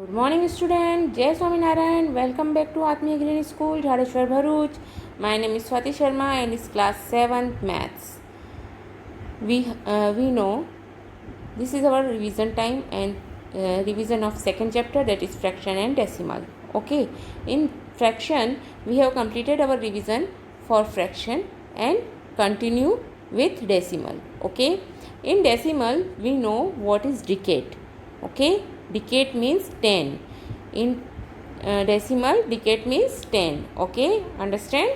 Good morning, student. Jai Swaminarayan. Welcome back to Atmiya Green School, Jadeshwar Bharuch. My name is Swati Sharma and it's class 7th Maths. We know this is our revision time and revision of second chapter, that is fraction and decimal. Okay. In fraction, we have completed our revision for fraction and continue with decimal. Okay. In decimal, we know what is decade. Okay. Decade means 10. In decimal, decade means 10. Okay, understand?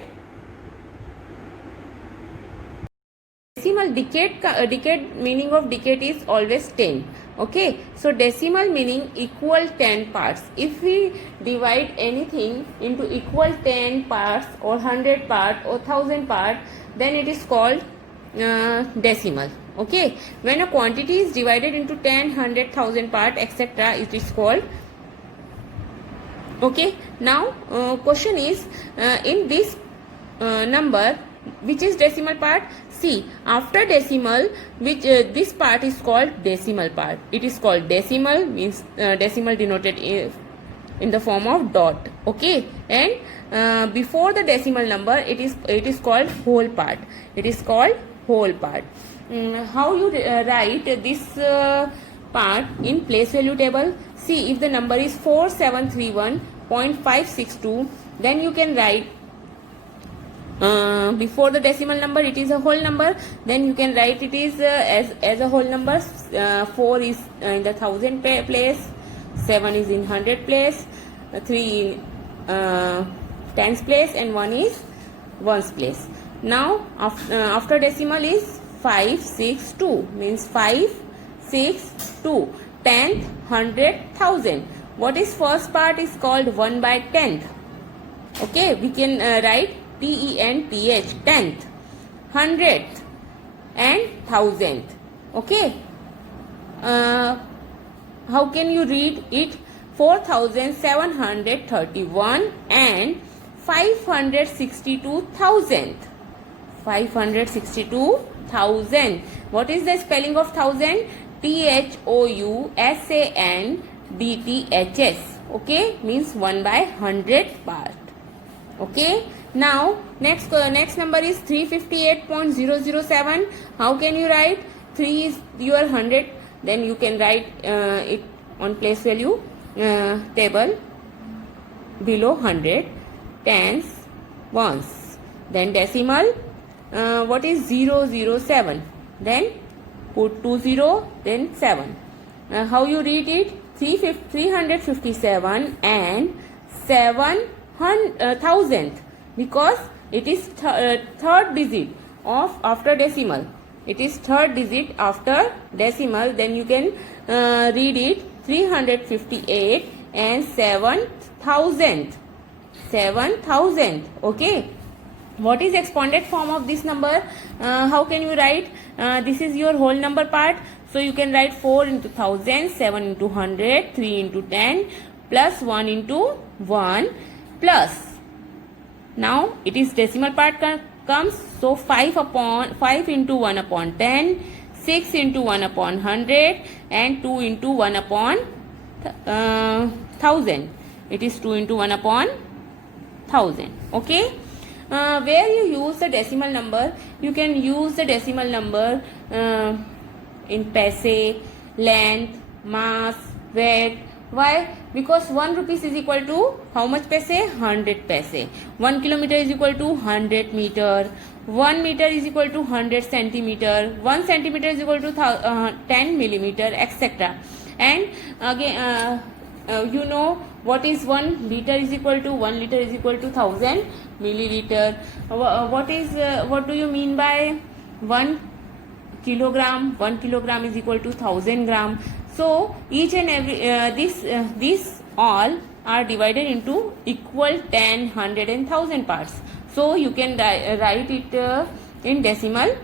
Decimal decade meaning of decade is always 10. Okay, so decimal meaning equal 10 parts. If we divide anything into equal 10 parts or 100 part or 1000 part, then it is called decimal. Okay, when a quantity is divided into 10, 100, 1000 part, etc., it is called. Okay, now question is in this number, which is decimal part? See, after decimal, which this part is called decimal part. It is called decimal, means decimal denoted in the form of dot. Okay, and before the decimal number, it is called whole part. It is called whole part. How you write this part in place value table? See, if the number is 4731.562, then you can write before the decimal number it is a whole number, then you can write it is as a whole number. 4 is in the thousand place, 7 is in 100 place, 3 in tens place, and 1 is ones place. Now after decimal is 562, means 562, 10th, 100, 1000. What is first part is called 1 by 10th. Okay, we can write TENTH, 10th, 100th, and 1000th. Okay, how can you read it? 4731 and 562,000. 562,000. What is the spelling of thousand? THOUSANDTHS. Okay, means 1 by 100 part. Okay, now next number is 358.007. How can you write? 3 is your 100, then you can write it on place value table below 100, tens, ones, then decimal. What is 007? Then put 20, then 7. How you read it? 357 and 7,000, because it is third digit of after decimal. It is third digit after decimal. Then you can read it 358 and 7,000. 7,000. Okay. What is expounded form of this number? How can you write? This is your whole number part. So you can write 4 into 1000, 7 into 100, 3 into 10, plus 1 into 1, plus. Now it is decimal part comes. So 5 into 1 upon 10, 6 into 1 upon 100, and 2 into 1 upon 1000. It is 2 into 1 upon 1000. Okay. Where you use the decimal number, you can use the decimal number in paise, length, mass, weight. Why? Because 1 rupees is equal to how much paise? 100 paise. 1 kilometer is equal to 100 meter. 1 meter is equal to 100 centimeter. 1 centimeter is equal to 10 millimeter, etc. And again, you know what is 1 liter is equal to? 1 liter is equal to 1000 milliliter. What do you mean by 1 kilogram? 1 kilogram is equal to 1000 gram. So each and every these all are divided into equal 10, 100, and 1000 parts. So you can write it in decimal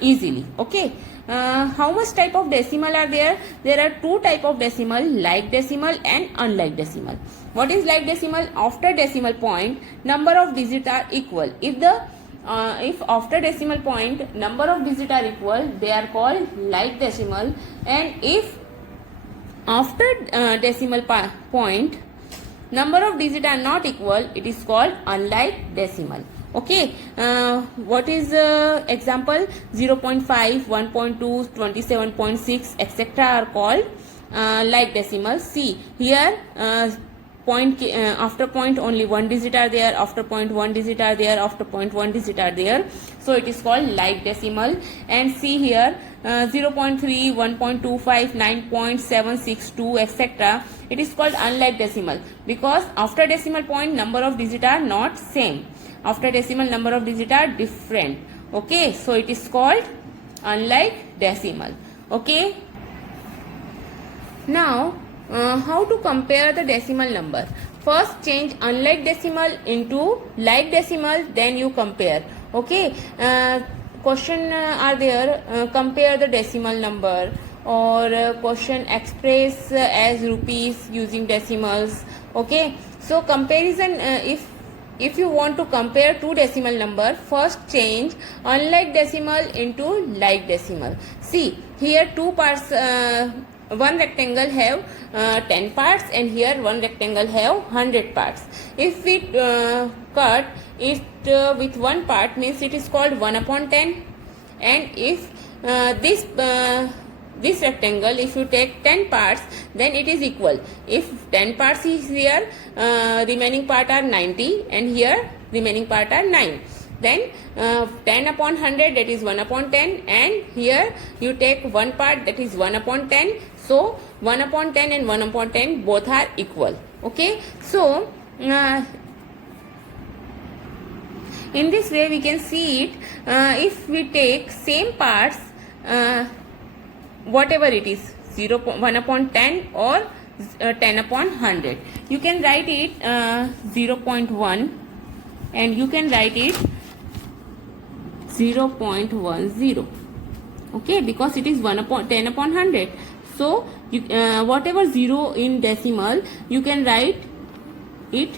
easily. Okay. How much type of decimal are there? There are 2 type of decimal, like decimal and unlike decimal. What is like decimal? After decimal point, number of digits are equal. If after decimal point number of digits are equal, they are called like decimal. And if After decimal point, number of digits are not equal, it is called unlike decimal. Okay, what is example? 0.5, 1.2, 27.6, etc. are called like decimal. See here, point after point only one digit are there, after point one digit are there, after point one digit are there, so it is called like decimal. And see here, 0.3, 1.25, 9.762, etc. it is called unlike decimal, because after decimal point number of digit are not same, after decimal number of digit are different. Okay, so it is called unlike decimal. Okay, now how to compare the decimal number? First change unlike decimal into like decimal, then you compare. Okay, question are there, compare the decimal number, or question express as rupees using decimals. Okay, so comparison, if you want to compare two decimal number, first change unlike decimal into like decimal. See here two parts, one rectangle have 10 parts, and here one rectangle have 100 parts. If we cut it with one part, means it is called 1/10. And if this rectangle, if you take 10 parts, then it is equal. If 10 parts is here, remaining part are 90, and here remaining part are 9. Then 10/100, that is 1/10, and here you take one part, that is 1/10. So 1/10 and 1/10 both are equal. Okay, so in this way we can see it. If we take same parts, whatever it is, 1/10 or 10/100, you can write it 0.1, and you can write it 0.10. Okay, because it is 10/100. So you, whatever 0 in decimal, you can write it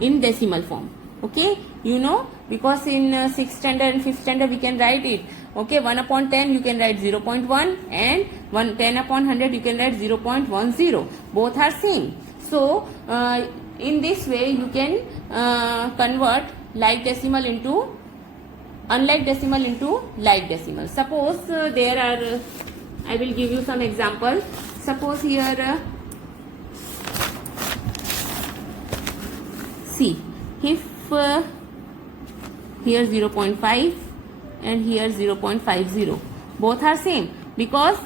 in decimal form. Okay, you know, because in 6th standard and 5th standard we can write it. Okay, 1/10 you can write 0.1, and 10/100 you can write 0.10. Both are same. So in this way you can convert like decimal into unlike decimal into like decimal. Suppose there are, I will give you some example. Suppose here, see, if here 0.5 and here 0.50, both are same, because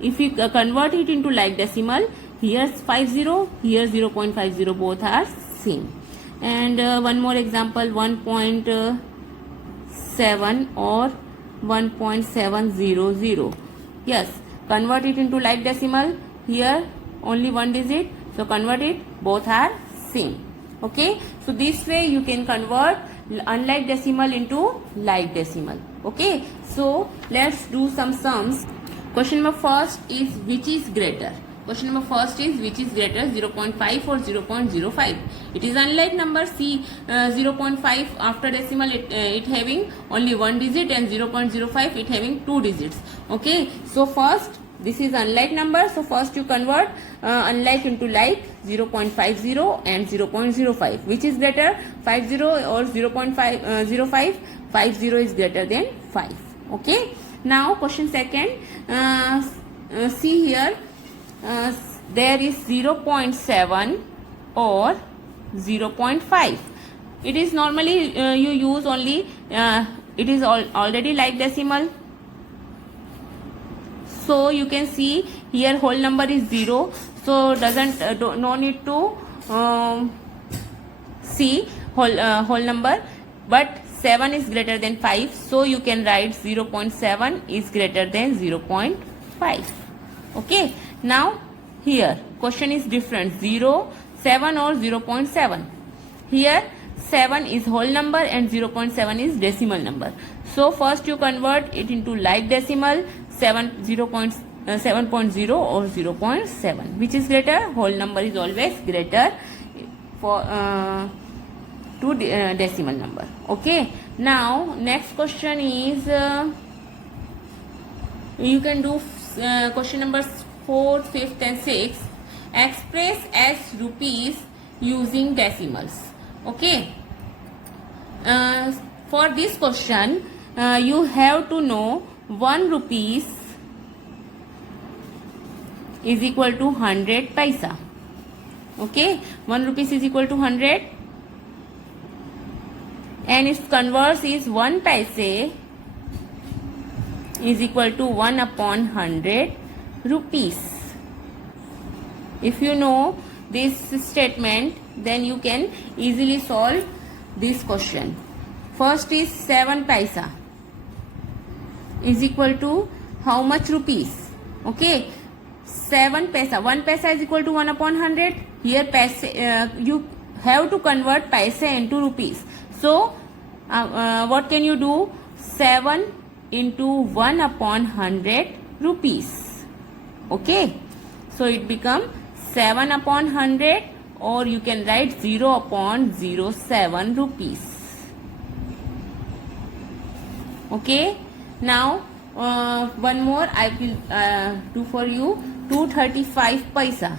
if you convert it into like decimal, here 50, here 0.50, both are same. And one more example, 1.7 or 1.700. Yes, convert it into like decimal, here only one digit, so convert it, both are same. Okay, so this way you can convert unlike decimal into like decimal. Okay, so let's do some sums. Question number first is which is greater. Question number first is which is greater, 0.5 or 0.05. It is unlike number. See, 0.5 after decimal it having only one digit, and 0.05 it having two digits. Okay, so first this is unlike number, so first you convert unlike into like, 0.50 and 0.05. Which is greater, 50 or 0.05? 50 is greater than 5. Okay, now question second, see here, there is 0.7 or 0.5. It is normally you use only, it is already like decimal. So you can see here whole number is 0, so doesn't no need to see whole number, but 7 is greater than 5, so you can write 0.7 is greater than 0.5. Okay, now here question is different, 0, 7 or 0.7. Here 7 is whole number and 0.7 is decimal number. So first you convert it into like decimal, 7.0 or 0.7. Which is greater? Whole number is always greater for to decimal number. Okay, now next question is you can do question number fourth, fifth and sixth expressed as rupees using decimals. Okay. For this question, you have to know 1 rupees is equal to 100 paisa. Okay, 1 rupees is equal to 100 and its converse is 1 paise is equal to 1 upon 100 rupees. If you know this statement, then you can easily solve this question. First is 7 paisa is equal to how much rupees? Okay, 7 paisa. 1 paisa is equal to 1 upon 100. Here you have to convert paisa into rupees. So what can you do? 7 into 1 upon 100 rupees. Okay, so it becomes 7 upon 100, or you can write 0 upon 07 rupees. Okay, now one more I will do for you. 235 paisa.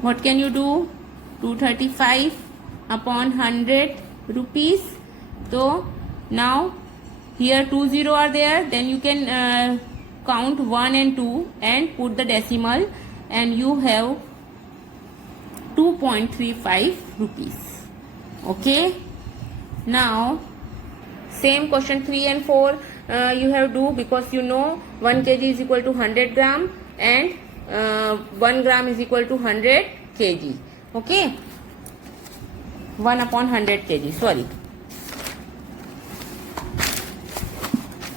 What can you do? 235 upon 100 rupees. So now here 20 are there, then you can count 1 and 2 and put the decimal, and you have 2.35 rupees. Okay, now same question 3 and 4 you have do, because you know 1 kg is equal to 100 gram and 1 gram is equal to 100 kg. Okay, 1 upon 100 kg, sorry.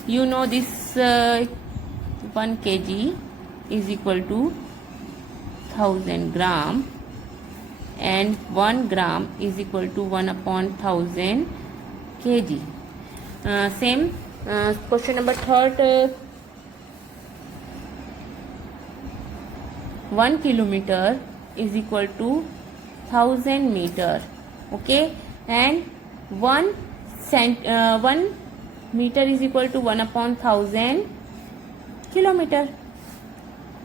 You know this 1 kg is equal to 1000 gram and 1 gram is equal to 1 upon 1000 kg. Same question number 3rd. 1 kilometer is equal to 1000 meter. Okay, and 1 meter is equal to 1 upon 1000 kilometer.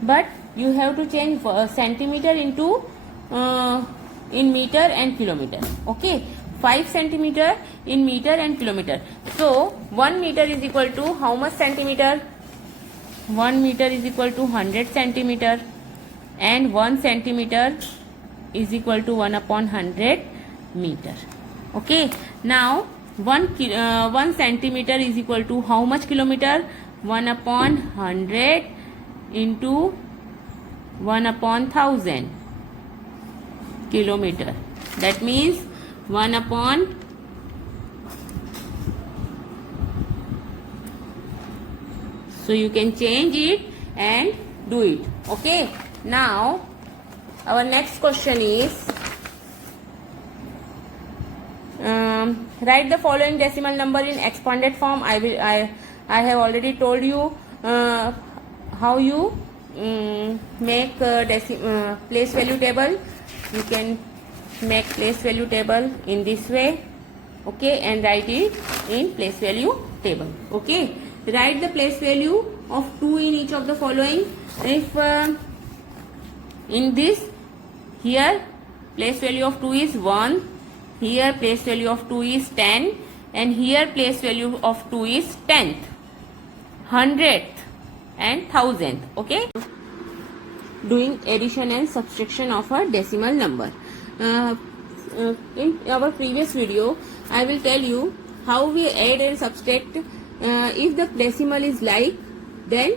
But you have to change centimeter into in meter and kilometer. Okay, 5 centimeter in meter and kilometer. So 1 meter is equal to how much centimeter? 1 meter is equal to 100 centimeter, and 1 centimeter is equal to 1 upon 100 meter. Okay, now 1 centimeter is equal to how much kilometer? 1 upon 100 into 1 upon 1000 kilometer. That means 1 upon so you can change it and do it. Okay, now our next question is write the following decimal number in expanded form. I have already told you how you make place value table. You can make place value table in this way. Okay, and write it in place value table. Okay, write the place value of 2 in each of the following. If in this, here place value of 2 is 1, here place value of 2 is 10, and here place value of 2 is 10th, 100th and 1000th. Okay, doing addition and subtraction of a decimal number. In our previous video, I will tell you how we add and subtract. If the decimal is like, then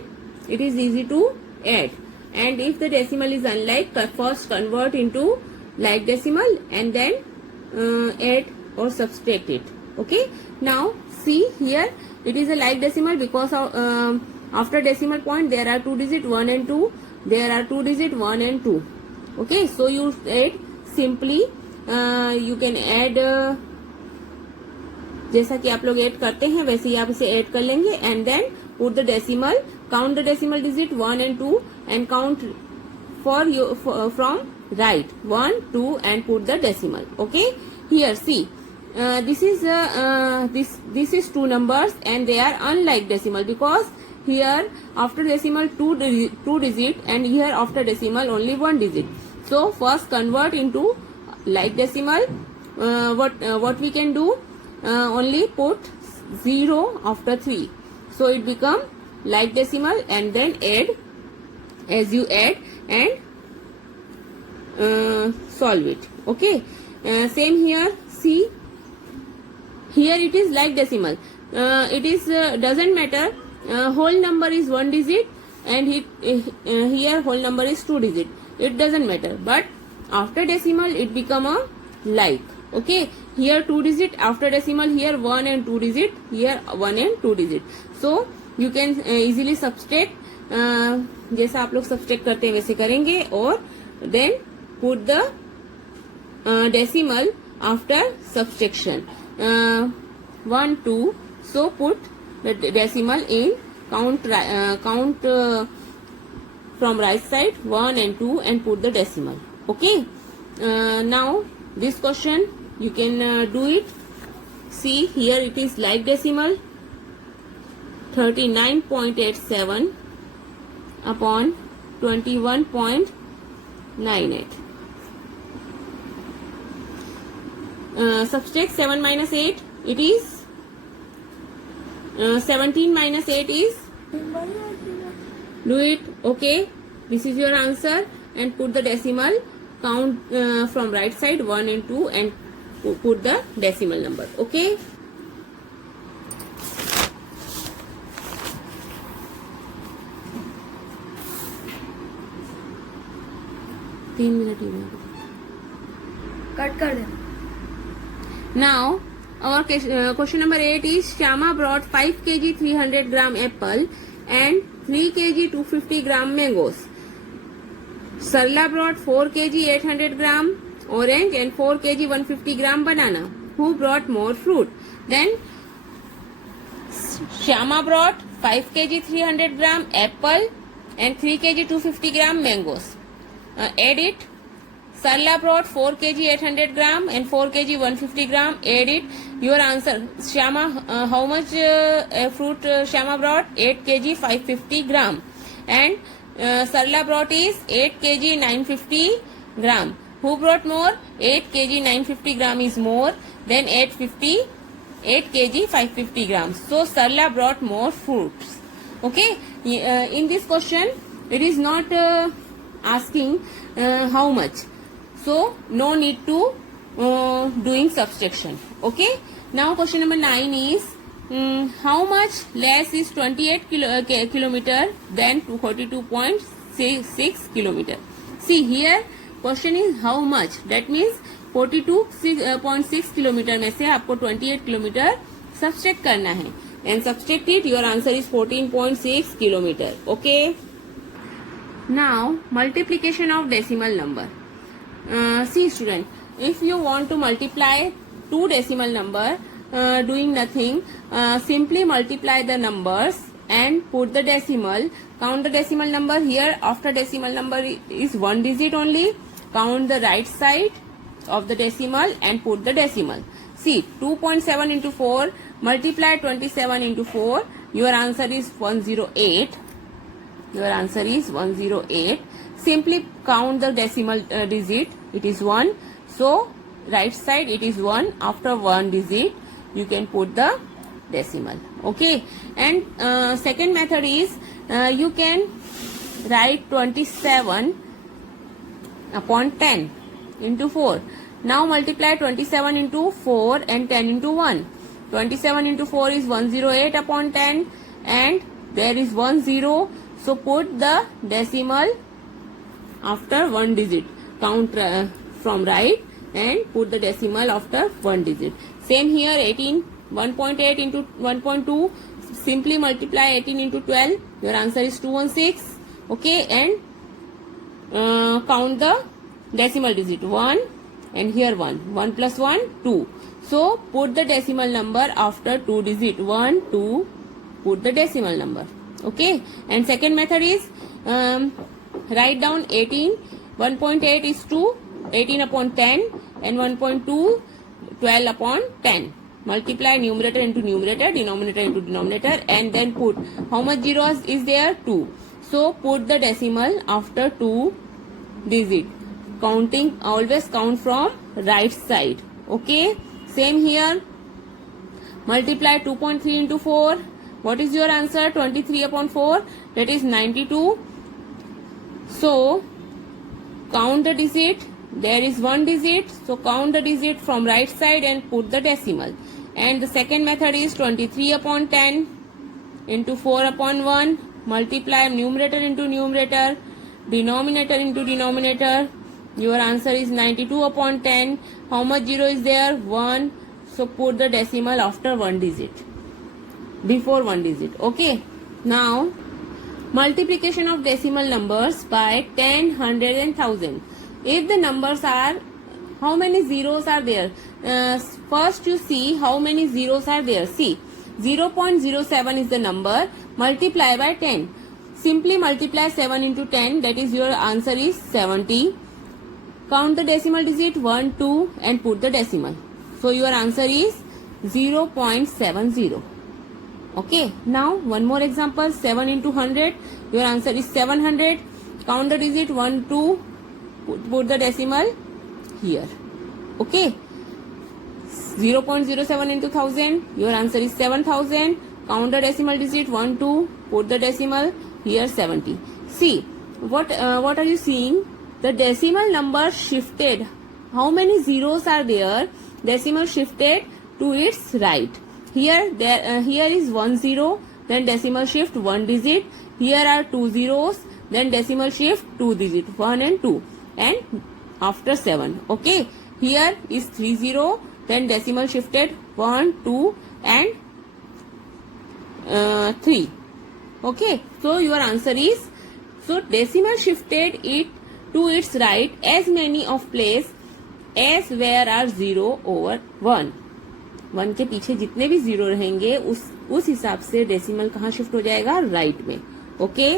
it is easy to add, and if the decimal is unlike, first convert into like decimal and then add or subtract it. Okay, now see here, it is a like decimal because of, after decimal point there are 2 digit 1 and 2, there are 2 digit 1 and 2. Okay, so you add simply, you can add जैसा कि आप लोग add करते हैं वैसे ही आप इसे add कर लेंगे, and then put the decimal, count the decimal digit 1 and 2 and count for you from right 1 2 and put the decimal. Okay, here see, this is 2 numbers and they are unlike decimal because here after decimal two digit, and here after decimal only one digit. So first convert into like decimal. What we can do, only put 0 after 3, so it become like decimal, and then add as you add and solve it. Okay, same here. See, here it is like decimal. It is doesn't matter, whole number is one digit, and here whole number is two digit. It doesn't matter, but after decimal it become a like. Okay, here two digit, after decimal here one and two digit, here one and two digit. So you can easily subtract, जैसा आप लोग subtract करते हैं वैसे करेंगे, और then put the decimal after subtraction. 1 2, so put the decimal in count from right side 1 and 2 and put the decimal. Okay, now this question you can do it. See, here it is like decimal, 39.87 upon 21.98. Subtract 7 minus 8, it is 17 minus 8 is, do it. Okay, this is your answer, and put the decimal, count from right side 1 and 2 and put the decimal number. Okay, cut कर देना. now our question number 8 is, Shyama brought 5 kg 300 gram apple and 3 kg 250 gram mangoes. Sarla brought 4 kg 800 gram orange and 4 kg 150 gram banana. Who brought more fruit? Then Shyama brought 5 kg 300 gram apple and 3 kg 250 gram mangoes. Add it. Sarla brought 4 kg 800 gram and 4 kg 150 gram. Add it. Your answer. Shyama, how much fruit Shyama brought? 8 kg 550 gram. And Sarla brought is 8 kg 950 gram. Who brought more? 8 kg 950 gram is more than 8 kg 550 grams. So Sarla brought more fruits. Okay. In this question, it is not asking how much. So no need to doing subtraction. Okay. Now question number 9 is, how much less is 28 kilometer than 42.6 kilometer? See, here question is how much. That means 42.6 kilometre में से आपको 28 kilometre subtract करना है, and subtract it. Your answer is 14.6 kilometer. Okay. Now multiplication of decimal number. See student, if you want to multiply two decimal number, doing nothing, simply multiply the numbers and put the decimal. Count the decimal number. Here after decimal number is one digit only. Count the right side of the decimal and put the decimal. See, 2.7 into 4, multiply 27 into 4. Your answer is 108. Your answer is 108. Simply count the decimal digit. It is 1. So right side it is 1. After one digit you can put the decimal. Okay. And second method is, you can write 27 upon 10 into 4. Now multiply 27 into 4 and 10 into 1. 27 into 4 is 108 upon 10, and there is 1 0. So put the decimal after one digit. Count from right and put the decimal after one digit. Same here, 18, 1.8 into 1.2. Simply multiply 18 into 12. Your answer is 216. Okay, and count the decimal digit 1 and here 1. 1 plus 1, 2. So put the decimal number after two digit. 1, 2, put the decimal number. Okay. And second method is, write down 18. 1.8 is 2. 18 upon 10 and 1.2, 12 upon 10. multiply numerator into numerator, denominator into denominator, and then put how much zeros is there? 2. So put the decimal after 2 digit. Counting, always count from right side. Okay. Same here. Multiply 2.3 into 4. What is your answer? 23 upon 4. That is 92. So count the digit. There is one digit. So count the digit from right side and put the decimal. And the second method is 23 upon 10 into 4 upon 1. Multiply numerator into numerator, denominator into denominator. Your answer is 92 upon 10. How much zero is there? 1. So put the decimal after one digit, before one digit. Okay. Now multiplication of decimal numbers by 10, 100 and 1000. If the numbers are, how many zeros are there? First you see how many zeros are there. See, 0.07 is the number. Multiply by 10. Simply multiply 7 into 10. That is your answer is 70. Count the decimal digit 1, 2 and put the decimal. So your answer is 0.70. Okay. Now one more example. 7 into 100. Your answer is 700. Count the digit 1, 2. Put the decimal here. Okay. 0.07 into 1000. Your answer is 7000. Count the decimal digit 1, 2. Put the decimal here 70. See what are you seeing? The decimal number shifted. How many zeros are there? Decimal shifted to its right. Here is 1 0. Then decimal shift 1 digit. Here are 2 zeros. Then decimal shift 2 digit 1 and 2. And after 7. Okay. Here is 3 0. Then decimal shifted 1, 2 and 3. Okay. So your answer is, so decimal shifted it to its right as many of place as where are 0 over 1. 1 के पीछे जितने भी 0 रहेंगे उस हिसाब से decimal कहाँ shift हो जाएगा? राइट में. ओके.